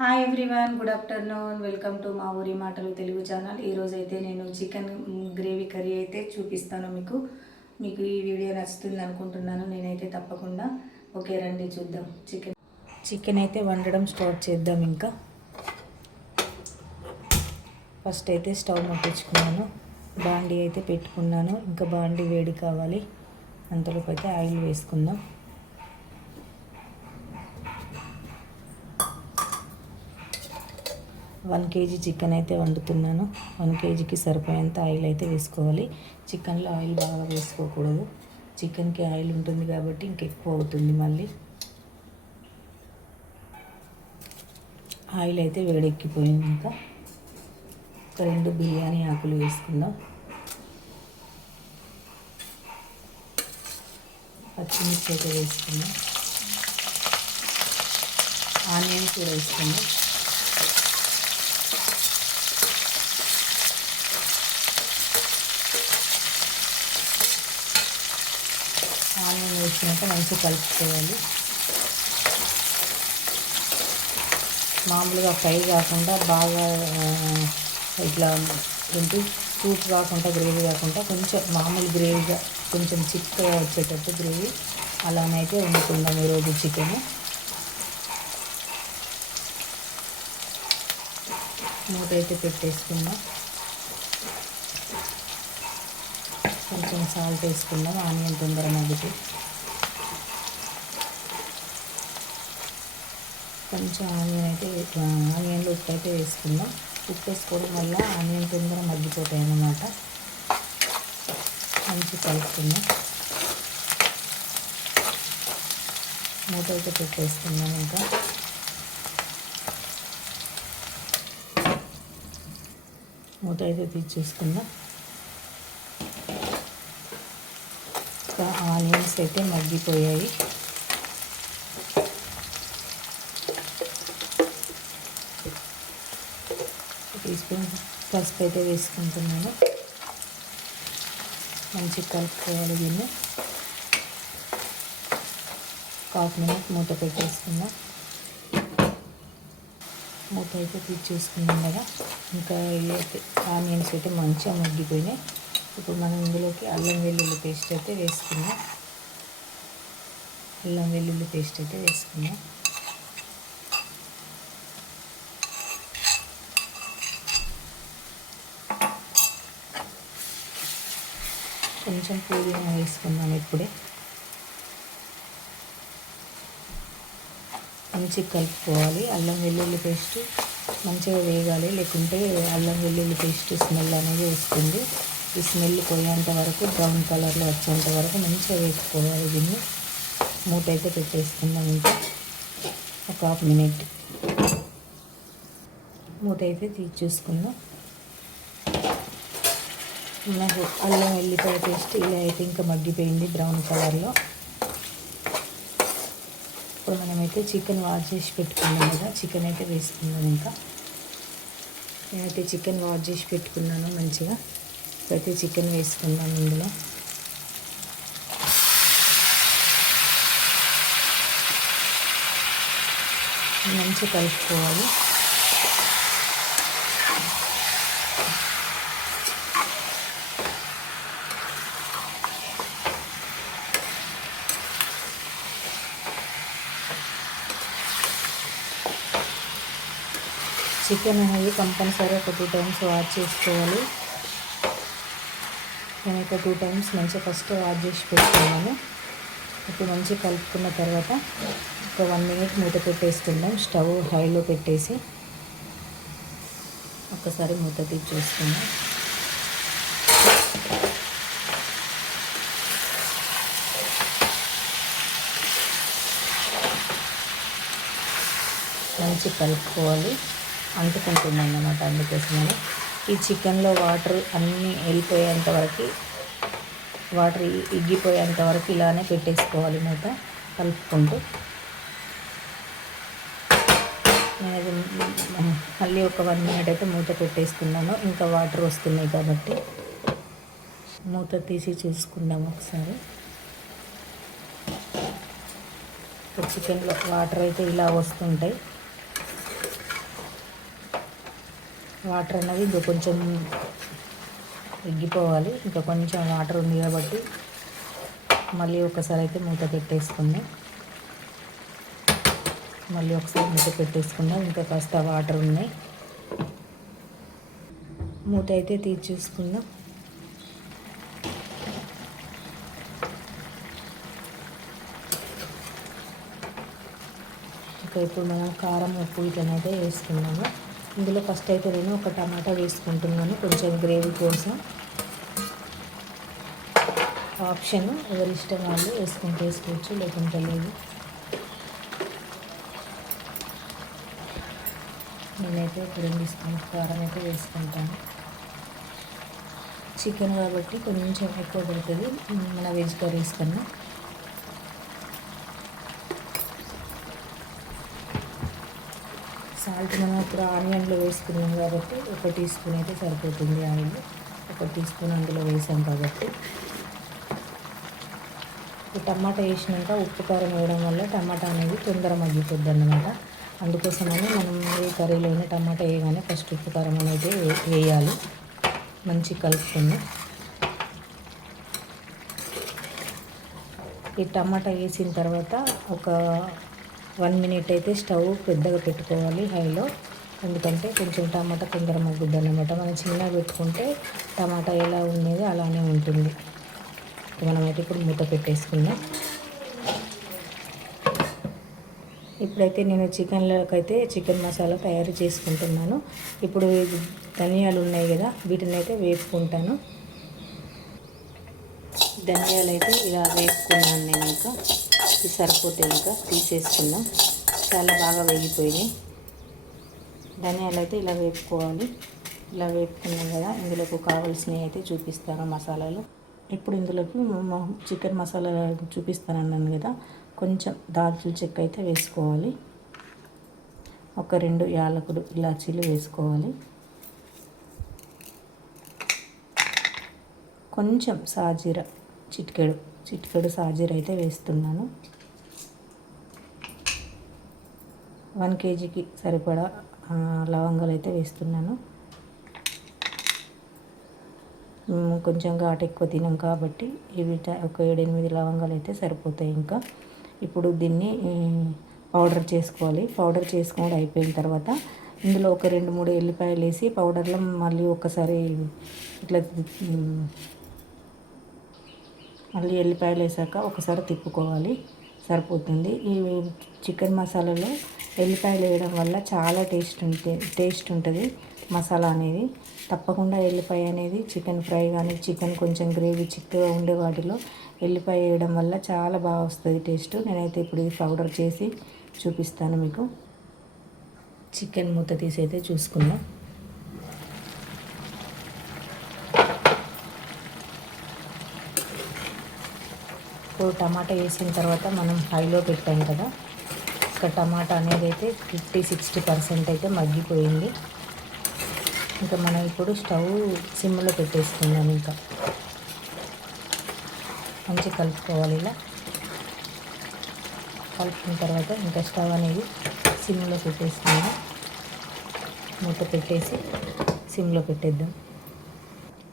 Hi everyone, good afternoon. Welcome to మా ఊరి మాటలు తెలుగు ఛానల్. ఈరోజు అయితే నేను చికెన్ గ్రేవీ కర్రీ అయితే చూపిస్తాను మీకు ఈ వీడియో నచ్చుతుంది అనుకుంటున్నాను. నేనైతే తప్పకుండా ఓకే రండి చూద్దాం. చికెన్ అయితే వండడం స్టార్ట్ చేద్దాం. ఇంకా ఫస్ట్ అయితే స్టవ్ ముట్టించుకున్నాను, బాండీ అయితే పెట్టుకున్నాను. ఇంకా బాండీ వేడి కావాలి, అంతలోపు అయితే ఆయిల్ వేసుకుందాం. 1 kg చికెన్ అయితే వండుతున్నాను. 1 kgకి సరిపోయేంత ఆయిల్ అయితే వేసుకోవాలి. చికెన్లో ఆయిల్ బాగా వేసుకోకూడదు, చికెన్కి ఆయిల్ ఉంటుంది కాబట్టి ఇంకెక్కువ అవుతుంది. మళ్ళీ ఆయిల్ అయితే వేడెక్కిపోయింది. ఇంకా ఒక 2 బిర్యానీ ఆకులు వేసుకుందాం. పచ్చిమిర్చి అయితే వేసుకుందాం. ఆనియన్స్ కూడా వేసుకుందాం. ఆనియన్ వేసినాక మంచిగా కలుపుకోవాలి. మామూలుగా ఫ్రై కాకుండా బాగా ఇట్లా సూప్ కాకుండా గ్రేవీ కాకుండా కొంచెం మామూలు గ్రేవీగా కొంచెం చిక్కగా వచ్చేటట్టు గ్రేవీ అలానైతే వండుకుందాం ఈరోజు చికెన్. మూత అయితే పెట్టేసుకుందాం. కొంచెం సాల్ట్ వేసుకుందాం, ఆనియన్ తొందర మగ్గితే. కొంచెం ఆనియన్లో ఉప్పు అయితే వేసుకుందాం. ఉప్పు వేసుకోవడం వల్ల ఆనియన్ తొందర మగ్గిపోతాయి అన్నమాట. మంచి కలుపుకుందాం. మూత అయితే పెట్టేసుకుందాం. ఇంకా మూత అయితే తీసేసుకుందాం. ఆనియన్స్ అయితే మగ్గిపోయాయి. టీస్పూన్ పసుపు అయితే వేసుకుంటున్నాను. మంచిగా కలుపుకోవాలి దీన్ని. 1/2 minute మూత పెట్టేసుకుందాం. మూత అయితే తీసేసుకున్నాం కదా. ఇంకా ఆనియన్స్ అయితే మంచిగా మగ్గిపోయినాయి. ఇప్పుడు మనం ఇందులోకి అల్లం వెల్లుల్లి పేస్ట్ అయితే వేసుకుందాం. కొంచెం పుదీనా వేసుకుందాం. ఇప్పుడే మంచిగా కలుపుకోవాలి. అల్లం వెల్లుల్లి పేస్ట్ మంచిగా వేగాలి, లేకుంటే అల్లం వెల్లుల్లి పేస్ట్ స్మెల్ అనేది వస్తుంది. ఈ స్మెల్ పోయేంత వరకు, బ్రౌన్ కలర్లో వచ్చేంత వరకు మంచిగా వేసుకోవాలి దీన్ని. మూత అయితే పెట్టేసుకుందాం. ఇంకా ఒక 1/2 minute మూత అయితే తీసేసుకుందాం. నాకు అల్లం వెల్లిపాయ పేస్ట్ ఇలా అయితే ఇంకా మగ్గిపోయింది బ్రౌన్ కలర్లో. ఇప్పుడు మనమైతే చికెన్ వాష్ చేసి పెట్టుకున్నాం కదా, చికెన్ అయితే వేసుకుందాం. ఇంకా నేనైతే చికెన్ వాష్ చేసి పెట్టుకున్నాను మంచిగా. అయితే చికెన్ వేసుకుందాం. ఇందులో మంచిగా కలుపుకోవాలి. చికెన్ అనేది కంపల్సరీ ఒక 2 times వాష్ చేసుకోవాలి. నేనైతే 2 times మంచిగా ఫస్ట్ వాష్ చేసి పెట్టుకున్నాను. ఇప్పుడు మంచిగా కలుపుకున్న తర్వాత ఒక 1 minute మూత పెట్టేసుకుందాం. స్టవ్ హైలో పెట్టేసి ఒక్కసారి మూత తీసేసుకుందాం. మంచిగా కలుపుకోవాలి, అంటుకుంటుంది అన్నమాట. అందుకోసమని ఈ చికెన్లో వాటర్ అన్నీ వెళ్ళిపోయేంత వరకు, వాటర్ ఇగ్గిపోయేంత వరకు ఇలానే పెట్టేసుకోవాలి మూత కలుపుకుంటూ. నేను మళ్ళీ ఒక 1 minute అయితే మూత పెట్టేసుకున్నాను. ఇంకా వాటర్ వస్తున్నాయి కాబట్టి మూత తీసి చూసుకుందాం ఒకసారి. చికెన్లో వాటర్ అయితే ఇలా వస్తుంటాయి. వాటర్ అన్నది ఇంకా కొంచెం ఎగ్గిపోవాలి. ఇంకా కొంచెం వాటర్ ఉంది కాబట్టి మళ్ళీ ఒకసారి అయితే మూత పెట్టేసుకుందాం. మళ్ళీ ఒకసారి మూత పెట్టేసుకుందాం. ఇంకా కాస్త వాటర్ ఉన్నాయి. మూత అయితే తీసి చూసుకుందాం. ఇంకా ఇప్పుడు మనం కారం, ఉప్పు ఇట్లనైతే వేసుకున్నాము. ఇందులో ఫస్ట్ అయితే నేను ఒక టమాటా వేసుకుంటున్నాను కొంచెం గ్రేవీ కోసం. ఆప్షన్, ఎవరి ఇష్టం వాళ్ళు వేసుకోవచ్చు, లేకుంటే లేదు. నేనైతే 2 స్పూన్స్ కారం అయితే వేసుకుంటాను. చికెన్ కాబట్టి కొంచెం ఎక్కువ పడుతుంది మన వెజ్ కర్రీస్ కన్నా. సాల్ట్ మనం ఇప్పుడు ఆనియన్లో వేసుకున్నాం కాబట్టి 1 టీ స్పూన్ అయితే సరిపోతుంది. ఆయిల్ 1 టీ స్పూన్ అందులో వేసాం కాబట్టి. ఈ టమాటా వేసినాక ఉప్పు కారం వేయడం వల్ల టమాటా అనేది తొందర మగ్గిపోద్ది అన్నమాట. అందుకోసమని మనం ఏ కర్రీలో అయినా టమాటా వేయగానే ఫస్ట్ ఉప్పు కారం అనేది వేయాలి. మంచి కలుపుకుందాం. ఈ టమాటా వేసిన తర్వాత ఒక 1 మినిట్ అయితే స్టవ్ పెద్దగా పెట్టుకోవాలి హైలో. ఎందుకంటే కొంచెం టమాటా తొందర మగ్గుద్ది అన్నమాట. మనం చిన్నగా పెట్టుకుంటే టమాటా ఎలా ఉండేది అలానే ఉంటుంది. మనమైతే ఇప్పుడు మూత పెట్టేసుకుందాం. ఇప్పుడైతే నేను చికెన్ మసాలా తయారు చేసుకుంటున్నాను. ఇప్పుడు ధనియాలు ఉన్నాయి కదా, వీటిని అయితే వేపుకుంటాను. ధనియాలు అయితే ఇలా వేపుకున్నాను నేను. ఇంకా ఇది సరిపోతాయి, ఇంకా తీసేసుకుందాం. చాలా బాగా వేగిపోయినాయి. ధనియాలు అయితే ఇలా వేపుకోవాలి. ఇలా వేపుకున్నాం కదా, ఇందులోకి కావాల్సినవి అయితే చూపిస్తాను మసాలాలు. ఇప్పుడు ఇందులోకి చికెన్ మసాలా చూపిస్తాను అన్నాను కదా, కొంచెం దాల్చిన చెక్క అయితే వేసుకోవాలి. ఒక 2 యాలకులు ఇలాచీలు వేసుకోవాలి. కొంచెం సాజీర, చిటికెడు సాజీర అయితే వేస్తున్నాను. 1 కేజీకి సరిపడా లవంగాలు అయితే వేస్తున్నాను. కొంచెం ఘాటు ఎక్కువ తినాం కాబట్టి ఇవి ఒక 7-8 లవంగాలు అయితే సరిపోతాయి. ఇంకా ఇప్పుడు దీన్ని పౌడర్ చేసుకోవాలి. పౌడర్ చేసుకోవడం అయిపోయిన తర్వాత ఇందులో ఒక 2-3 ఎల్లిపాయలు వేసి పౌడర్లో మళ్ళీ ఒకసారి ఇట్లా మళ్ళీ ఎల్లిపాయలు వేసాక ఒకసారి తిప్పుకోవాలి, సరిపోతుంది. ఈ చికెన్ మసాలాలో ఎల్లిపాయలు వేయడం వల్ల చాలా టేస్ట్ ఉంటుంది మసాలా అనేది. తప్పకుండా ఎల్లిపాయ అనేది చికెన్ ఫ్రై కానీ చికెన్ కొంచెం గ్రేవీ చిక్కగా ఉండే వాటిలో ఎల్లిపాయ వేయడం వల్ల చాలా బాగా వస్తుంది టేస్ట్. నేనైతే ఇప్పుడు ఇది పౌడర్ చేసి చూపిస్తాను మీకు. చికెన్ మూత తీసి అయితే చూసుకుందాం. ఇప్పుడు టమాటా వేసిన తర్వాత మనం హైలో పెట్టాం కదా, ఇక్కడ టమాటా అనేది అయితే 50-60% అయితే మగ్గిపోయింది. ఇంకా మనం ఇప్పుడు స్టవ్ సిమ్లో పెట్టేసుకుందాం. ఇంకా మంచి కలుపుకోవాలి. ఇలా కలుపుకున్న తర్వాత ఇంకా స్టవ్ అనేది సిమ్లో పెట్టేసుకుందాం. మూత పెట్టేసి సిమ్లో పెట్టేద్దాం.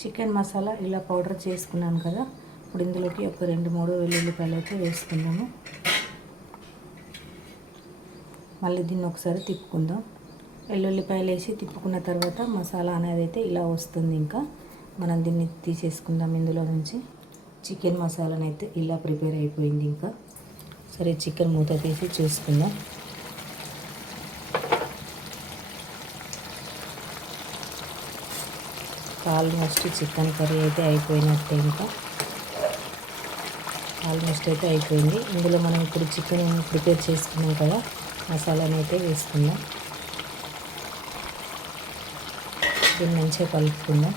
చికెన్ మసాలా ఇలా పౌడర్ చేసుకున్నాను కదా, ఇప్పుడు ఇందులోకి ఒక 2-3 వెల్లుల్లిపాయలు అయితే వేసుకుందాము. మళ్ళీ దీన్ని ఒకసారి తిప్పుకుందాం. వెల్లుల్లిపాయలు వేసి తిప్పుకున్న తర్వాత మసాలా అనేది అయితే ఇలా వస్తుంది. ఇంకా మనం దీన్ని తీసేసుకుందాం ఇందులో నుంచి. చికెన్ మసాలాని అయితే ఇలా ప్రిపేర్ అయిపోయింది. ఇంకా సరే, చికెన్ మూత తీసి చూసుకుందాం. ఆల్మోస్ట్ చికెన్ కర్రీ అయితే అయిపోయినట్టే. ఇంకా ఆల్మోస్ట్ అయితే అయిపోయింది. ఇందులో మనం ఇప్పుడు చికెన్ ప్రిపేర్ చేసుకున్నాం కదా, మసాలాని అయితే వేసుకుందాం. దీన్ని మంచిగా కలుపుకుందాం.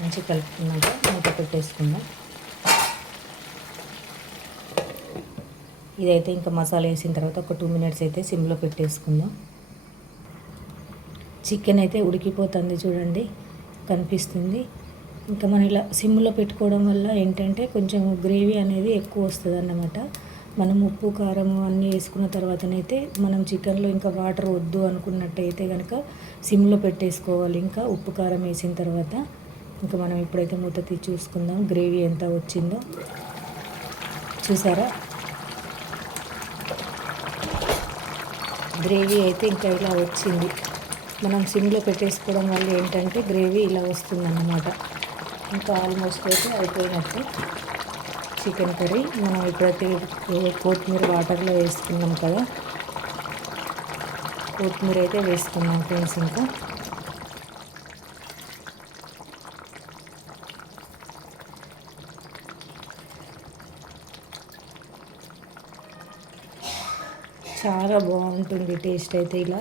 మంచిగా కలుపుకున్నాక మూత పెట్టేసుకుందాం. ఇదైతే ఇంకా మసాలా వేసిన తర్వాత ఒక 2 మినిట్స్ అయితే సిమ్లో పెట్టేసుకుందాం. చికెన్ అయితే ఉడికిపోతుంది చూడండి, కనిపిస్తుంది. ఇంకా మనం ఇలా సిమ్లో పెట్టుకోవడం వల్ల ఏంటంటే కొంచెం గ్రేవీ అనేది ఎక్కువ వస్తుంది అన్నమాట. మనం ఉప్పు కారం అన్నీ వేసుకున్న తర్వాతనైతే మనం చికెన్లో ఇంకా వాటర్ వద్దు అనుకున్నట్టయితే కనుక సిమ్లో పెట్టేసుకోవాలి. ఇంకా ఉప్పు కారం వేసిన తర్వాత ఇంకా మనం ఇప్పుడైతే మూత తీసి చూసుకుందాం గ్రేవీ ఎంత వచ్చిందో. చూసారా, గ్రేవీ అయితే ఇంకా ఇలా వచ్చింది. మనం సిమ్లో పెట్టేసుకోవడం వల్ల ఏంటంటే గ్రేవీ ఇలా వస్తుందన్నమాట. ఇంకా ఆల్మోస్ట్ అయితే అయిపోయినట్టు చికెన్ కర్రీ. మనం ఇప్పుడైతే కొత్తిమీర వాటర్లో వేసుకున్నాం కదా, కొత్తిమీర అయితే వేసుకున్నాం ఫ్రెండ్స్. ఇంకా చాలా బాగుంటుంది టేస్ట్ అయితే ఇలా.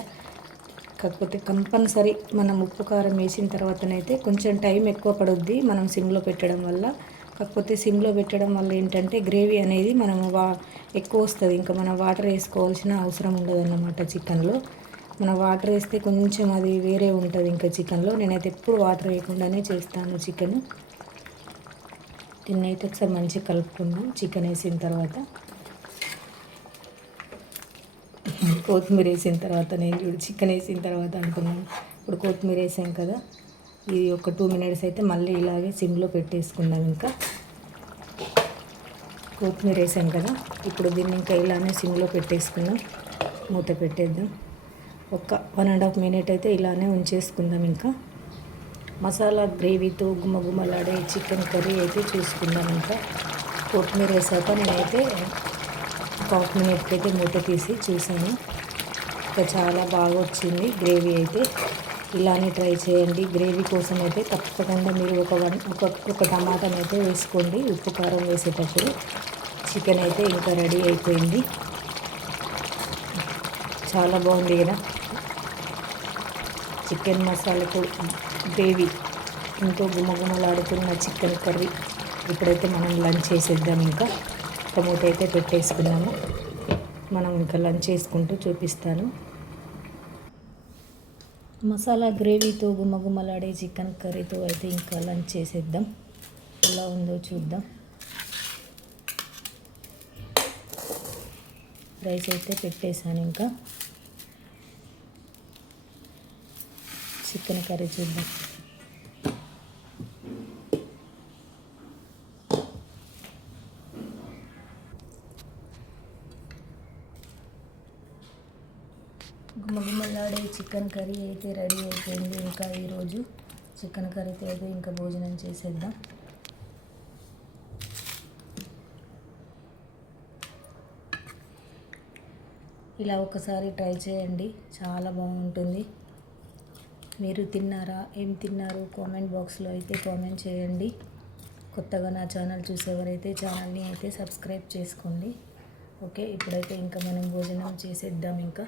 కాకపోతే కంపల్సరీ మనం ఉప్పు కారం వేసిన తర్వాతనైతే కొంచెం టైం ఎక్కువ పడుద్ది మనం సిమ్లో పెట్టడం వల్ల. కాకపోతే సిమ్లో పెట్టడం వల్ల ఏంటంటే గ్రేవీ అనేది మనం ఎక్కువ వస్తుంది. ఇంకా మనం వాటర్ వేసుకోవాల్సిన అవసరం ఉండదు అన్నమాట చికెన్లో. మనం వాటర్ వేస్తే కొంచెం అది వేరే ఉంటుంది ఇంకా చికెన్లో. నేనైతే ఎప్పుడు వాటర్ వేయకుండానే చేస్తాను చికెన్. దీన్నైతే ఒకసారి మంచిగా కలుపుకుందాం చికెన్ వేసిన తర్వాత. కొత్తిమీర వేసిన తర్వాత నేను చికెన్ వేసిన తర్వాత అనుకున్నాను. ఇప్పుడు కొత్తిమీర వేసాం కదా, ఇది ఒక 2 minutes అయితే మళ్ళీ ఇలాగే సిమ్లో పెట్టేసుకుందాం. ఇంకా కొత్తిమీర వేసాం కదా, ఇప్పుడు దీన్ని ఇంకా ఇలానే సిమ్లో పెట్టేసుకుందాం. మూత పెట్టేద్దాం. ఒక 1.5 minute అయితే ఇలానే ఉంచేసుకుందాం. ఇంకా మసాలా గ్రేవీతో గుమగుమలాడే చికెన్ కర్రీ అయితే చూసుకుందాం. ఇంకా కొత్తిమీర వేసాక నేనైతే 1 minute అయితే మూత తీసి చూసాను. ఇంకా చాలా బాగా వచ్చింది గ్రేవీ అయితే. ఇలానే ట్రై చేయండి. గ్రేవీ కోసం అయితే తప్పకుండా మీరు ఒక టమాటాని అయితే వేసుకోండి ఉప్పు కారం వేసేటప్పుడు. చికెన్ అయితే ఇంకా రెడీ అయిపోయింది. చాలా బాగుంది కదా చికెన్ మసాలా గ్రేవీ, ఎంతో గుమగుమలాడుతున్న చికెన్ కర్రీ. ఇప్పుడైతే మనం లంచ్ చేసేద్దాం. ఇంకా మూత అయితే పెట్టేసుకున్నాము. మనం ఇంకా లంచ్ చేసుకుంటూ చూపిస్తాను. మసాలా గ్రేవీతో గుమగుమలాడే చికెన్ కర్రీతో అయితే ఇంకా లంచ్ చేసేద్దాం. ఎలా ఉందో చూద్దాం. రైస్ అయితే పెట్టేశాను. ఇంకా చికెన్ కర్రీ చూద్దాం. గుమగుమలాడే చికెన్ కర్రీ అయితే రెడీ అయిపోయింది. ఇంకా ఈరోజు చికెన్ కర్రీతో అయితే ఇంకా భోజనం చేసేద్దాం. ఇలా ఒకసారి ట్రై చేయండి, చాలా బాగుంటుంది. మీరు తిన్నారా? ఏం తిన్నారు? కామెంట్ బాక్స్లో అయితే కామెంట్ చేయండి. కొత్తగా నా ఛానల్ చూసేవారైతే ఛానల్ని అయితే సబ్స్క్రైబ్ చేసుకోండి. ఓకే, ఇప్పుడైతే ఇంకా మనం భోజనం చేసేద్దాం. ఇంకా